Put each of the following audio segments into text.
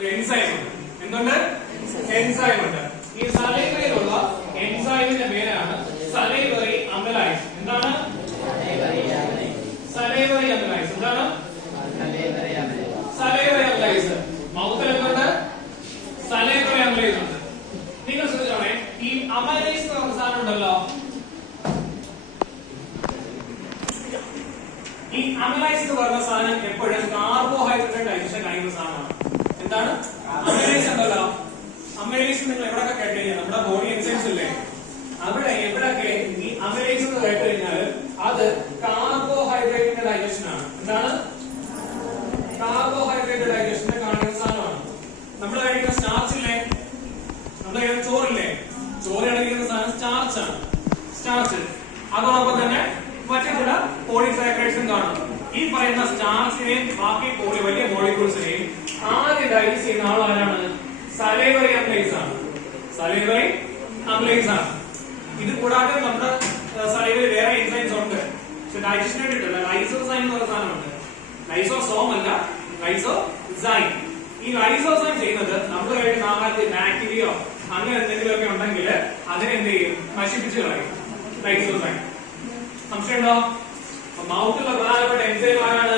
Enzyme എന്തുണ്ട്? Enzyme ഉണ്ട്. ഈ സലൈവയിലുള്ള എൻസൈമിന്റെ പേരാണ് സലൈവറി അമലൈസ്. എന്താണ് സലൈവറി അമലൈസ്? എന്താണ് സലൈവറി അമലൈസ്? മൗത്തിൽ എന്തുണ്ട്? സലൈവറി അമലൈസ് ഉണ്ട്. നിങ്ങൾ ശ്രദ്ധിച്ചോണേ, ഈ അമലൈസ് എന്ന് പറഞ്ഞ സാധനം ഉണ്ടല്ലോ, ഈ അമലൈസ് എന്ന് പറഞ്ഞ സാധനം എപ്പോഴും കാർബോഹൈഡ്രേറ്റ് ഡൈജഷൻ കഴിയുന്ന സാധനമാണ്. എന്താണ് അമൈലേസ് ഉണ്ടല്ലോ, അമൈലേസ് നിങ്ങൾ എവിടെയൊക്കെ കേട്ട് കഴിഞ്ഞാൽ നമ്മുടെ ബോഡി എൻസൈംസ് ഇല്ലേ, അവിടെ എവിടെയൊക്കെ ഈ അമൈലേസ് എന്ന് കേട്ട് കഴിഞ്ഞാൽ അത് കാർബോഹൈഡ്രേറ്റിന്റെ ഡൈജഷൻ ആണ്. എന്താണ് കാർബോഹൈഡ്രേറ്റ് ഡൈജഷന്റെ കാണിക്കുന്ന സാധനമാണ്. നമ്മൾ കഴിക്കുന്ന സ്റ്റാർച്ച് ഇല്ലേ, നമ്മൾ കഴിക്കുന്ന ചോറില്ലേ, ചോറ് അടങ്ങിയിരിക്കുന്ന സാധനം സ്റ്റാർച്ച് ആണ്. സ്റ്റാർച്ച് അതോടൊപ്പം തന്നെ മറ്റു ചില പോളിസാക്കറൈഡ്സും കാണും. ഈ പറയുന്ന സ്റ്റാർച്ചിനെയും ബാക്കി വലിയ മോളിക്യൂൾസിനെയും ആദ്യം ഡൈജസ്റ്റ് ചെയ്യുന്ന ആൾ ആരാണ്? സലൈവറി അമലൈസ് ആണ്. സലൈവറി അമലൈസ് ആണ്. ഇത് കൂടാതെ നമ്മുടെ സലൈവറി വേറെ എൻസൈംസ് ഉണ്ട്, പക്ഷെ ഡൈജഷൻ വേണ്ടിയിട്ടില്ല. ലൈസോസൈം എന്ന് പറയുന്ന സാധനമുണ്ട്. ലൈസോസോം അല്ല, ലൈസോസൈം. ഈ ലൈസോസൈം ചെയ്യുന്നത് നമ്മൾ കഴിക്കുന്ന ആഹാരത്തിൽ ബാക്ടീരിയോ അങ്ങനെ എന്തെങ്കിലുമൊക്കെ ഉണ്ടെങ്കിൽ അതിനെ എന്ത് ചെയ്യും? നശിപ്പിച്ച് കളയും. ലൈസോസൈം. സംശയമുണ്ടോ? മൗത്തിലുള്ള പ്രധാനപ്പെട്ട എൻസൈം ആരാണ്?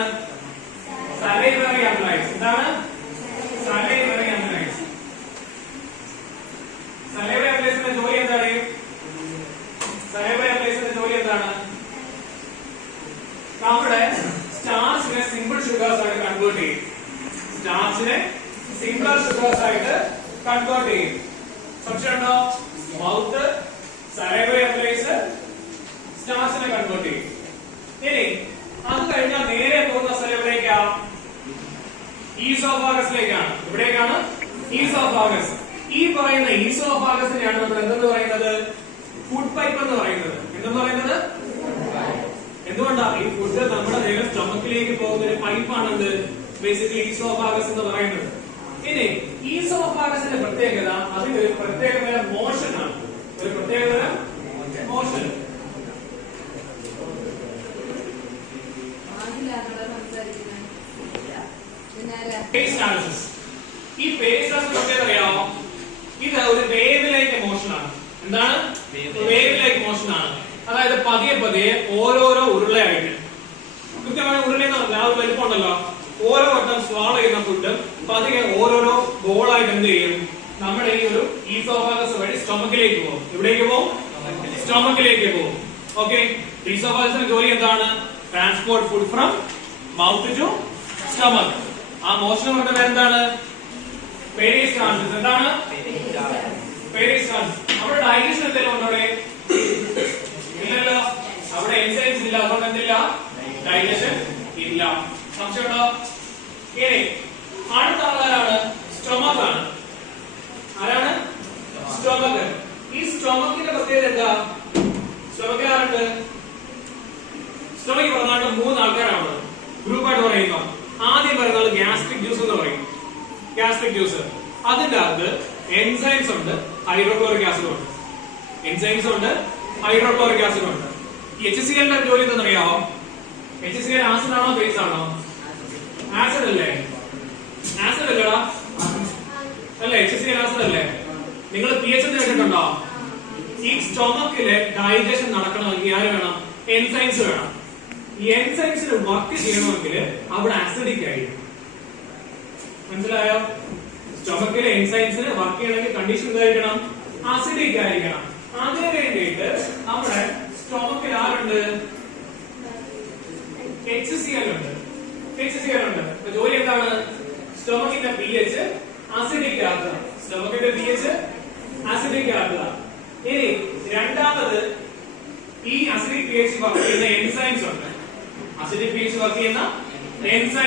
Salivary amylase. എന്താണ് സലൈവറി അമലൈസ്? സലൈവറി അമലൈസിന്റെ ജോലി എന്താണ്? സലൈവറി അമലൈസിന്റെ ജോലി എന്താണ്? നമ്മുടെ സ്റ്റാർച്ചിനെ സിമ്പിൾ ഷുഗേഴ്സ് ആയിട്ട് കൺവേർട്ട് ചെയ്യും. സ്റ്റാർച്ചിനെ സിമ്പിൾ ഷുഗേഴ്സ് ആയിട്ട് കൺവേർട്ട് ചെയ്യും. സംശയമുണ്ടോ? മൗത്ത് സലൈവറി അമലൈസ് സ്റ്റാർച്ചിനെ കൺവേർട്ട് ചെയ്യും. ഇനി അത് കഴിഞ്ഞാൽ നേരെ പോകുന്ന സ്ഥലം എവിടേക്കാണ്? ഈസോഫാഗസിലേക്കാണ്. എവിടേക്കാണ്? ഈസോഫാഗസ്. ഈ പറയുന്ന ഈസോഫാഗസിനെയാണ് നമ്മൾ എന്തെന്ന് പറയുന്നത്? ഫുഡ് പൈപ്പ് എന്ന് പറയുന്നത്. എന്തെന്ന് പറയുന്നത്? എന്തുകൊണ്ടാണ് ഈ ഫുഡ് നമ്മുടെ നേരെ സ്റ്റൊമക്കിലേക്ക് പോകുന്ന ഒരു പൈപ്പാണെന്ത് ബേസിക്കലി ഈസോഫാഗസ് എന്ന് പറയുന്നത്. ഇനി ഈസോഫാഗസിന്റെ പ്രത്യേകത, അതിന് ഒരു പ്രത്യേകതരം മോഷൻ ആണ്. ഒരു പ്രത്യേകതരം മോഷൻ. ഈ പേസ് അറിയാമോ? ഇത് ഒരു വേവ് ലൈക്ക് മോഷൻ ആണ്. എന്താണ്? വേവ് ലൈക്ക് മോഷൻ ആണ്. അതായത് പതിയെ പതിയെ ഓരോരോ ഉരുളയായിട്ട്, കൃത്യമായ ഉരുളയെന്ന് പറഞ്ഞാൽ ആ ഒരു വലിപ്പമുണ്ടല്ലോ, ഓരോ വട്ടം സ്വാളോ ചെയ്യുന്ന ഫുഡ് പതിയെ ഓരോരോ ബോളായിട്ട് എന്ത് ചെയ്യും? നമ്മുടെ ഈ ഒരു ഈസോഫാഗസ് വഴി സ്റ്റൊമക്കിലേക്ക് പോകും. എവിടേക്ക് പോകും? സ്റ്റൊമക്കിലേക്ക് പോകും. ഓക്കെ, ഈസോഫാഗസിന്റെ ജോലി എന്താണ്? Transport food from mouth to stomach. ആ മോഷൻ പറഞ്ഞ പേരെന്താണ്? പെരിസ്റ്റാൾസിസ്. എന്താണ്? പെരിസ്റ്റാൾസിസ്. അവിടെ ഡൈജഷൻ എന്തെങ്കിലും ഉണ്ടോ? ഇല്ലല്ലോ. അവിടെ എൻസൈംസ് ഇല്ല, അതുകൊണ്ട് എന്തില്ല? ഡൈജഷൻ ഇല്ല. സംശയമുണ്ടോ? ഇനി അടുത്ത ആളാരാണ്? സ്റ്റൊമക്ക് ആണ്. ആരാണ്? സ്റ്റൊമക്ക്. ഈ സ്റ്റൊമക്കിന്റെ പ്രത്യേകത എന്താ? സ്റ്റൊമക്കിൽ ആരുണ്ട്? സ്റ്റൊമക്ക് പറഞ്ഞാൽ മൂന്ന് ആൾക്കാരാണ് ഗ്രൂപ്പായിട്ട് പറയുമ്പോ. ആദ്യം പറയുന്നത് ഗ്യാസ്ട്രിക് ജ്യൂസ് എന്ന് പറയും. Gastric juice. അതിന്റെ അകത്ത് എൻസൈംസ് ഉണ്ട്, ഹൈഡ്രോക്ലോറിക് ആസിഡ് ഉണ്ട്. എൻസൈംസ് ഉണ്ട്, ഹൈഡ്രോക്ലോറിക് ആസിഡ് ഉണ്ട്. HCl ന്റെ ജോലി എന്താണെന്നറിയാമോ? HCl ആസിഡ് ആണോ ബേസ് ആണോ? ആസിഡ് അല്ലേ? ആസിഡ് അല്ലടാ, അല്ലേ? HCl ആസിഡ് അല്ലേ? നിങ്ങൾ pH കേട്ടിട്ടുണ്ടോ? ഈ സ്റ്റൊമക്കിലെ ഡൈജഷൻ നടക്കണമെങ്കിൽ ആര് വേണം? എൻസൈംസ് വേണം. ഈ എൻസൈംസിന് വർക്ക് ചെയ്യണമെങ്കിൽ അവിടെ അസിഡിക് ആയിരിക്കും. മനസ്സിലായോ? സ്റ്റൊമക്കിലെ എൻസൈംസിന് വർക്ക് ചെയ്യണമെങ്കിൽ കണ്ടീഷൻ എന്തായിരിക്കണം? അസിഡിക് ആയിരിക്കണം. അതിനു വേണ്ടിയിട്ട് നമ്മുടെ സ്റ്റൊമക്കിൽ ആരുണ്ട്? HCl ഉണ്ട്. HCl ഉണ്ട്. ജോലി എന്താണ്? സ്റ്റൊമക്കിന്റെ pH അസിഡിക് ആക്കുക. സ്റ്റൊമക്കിന്റെ pH അസിഡിക് ആക്കുക. ഇനി രണ്ടാമത് ഈ അസിഡിക് pH വർക്ക് ചെയ്യുന്ന എൻസൈംസ് ഉണ്ട്. അസിഡിക് pH വർക്ക് ചെയ്യുന്ന എൻസൈം